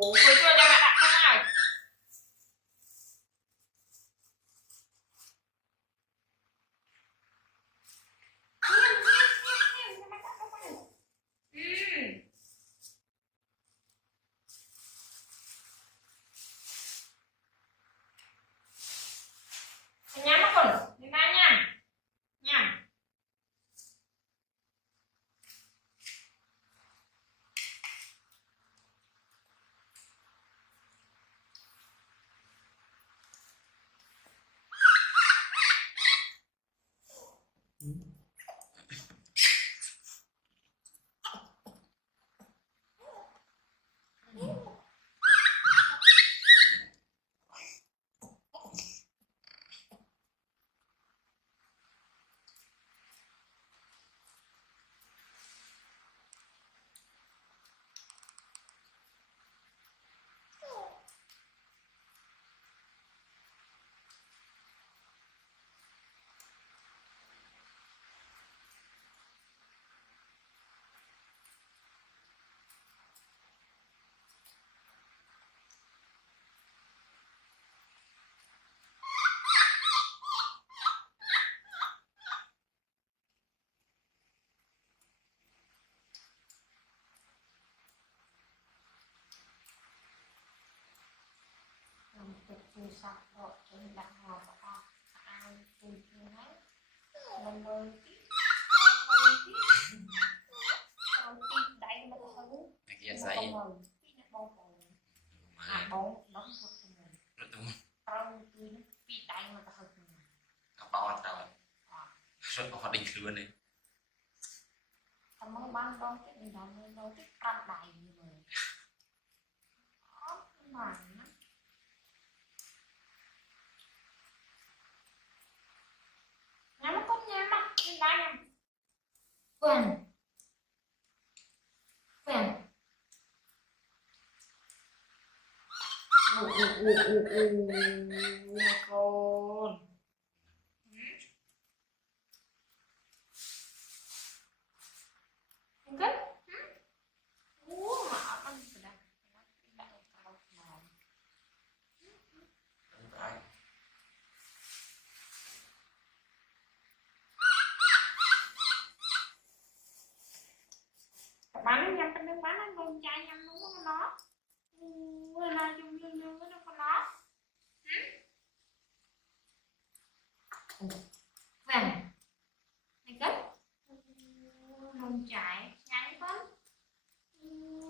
Cô chưa cho bạn đặt nó nào. Nhắm mắt con, đi ra nha. Nha. Tôi sắp rồi trên đặt ngọt và ai tôi chưa thấy lần đôi tí đẩy nó thử kia say bông đóng thật mình trong tôi nó bị đẩy mà thật mình bao tao rất có định luôn đi tao mới bán đón cái gì đó nên đôi cái căn đầy như vậy đó cái màn nó nhắm mắt con nhắm mắt đi ra nè quên quên con good mà ăn từ đây đặt vào mồm bán nhắm cái nước bán nó con trai nhắm đúng không nó người nào chung như nó con nó vàng này kết mông trái nhắn con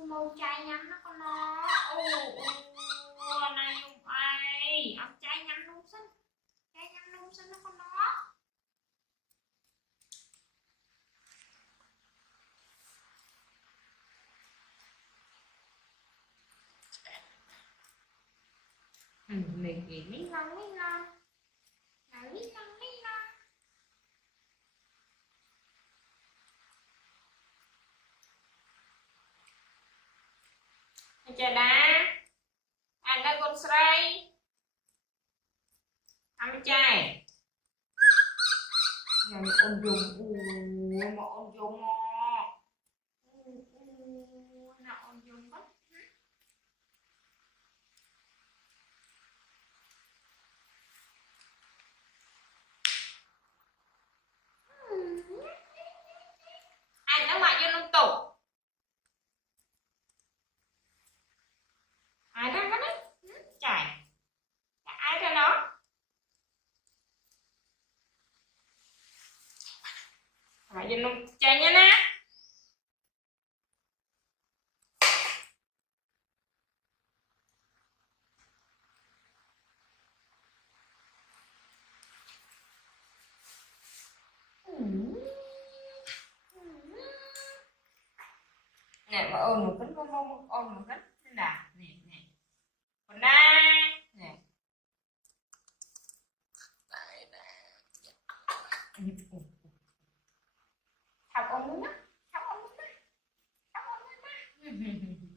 mông trái nhắm nó con nó này dùng ai ông trái nhắm đúng xinh trái nhắm đúng xinh nó con nó mình nghĩ mấy ngon mấy ngon mấy ngon mấy ngon chà đá anh đã con sray ăn chay nhà mình ôn dùng mà ôn dùng nó ôn dùng quá anh ở ngoài vô liên tục ai đang có đấy trời ai ra đó ngoài vô liên chơi nha nè nè mà ôn một cánh con mông ôn một cánh thế nào nè nè còn đây nè học ôn muốn á học ôn muốn á học ôn muốn á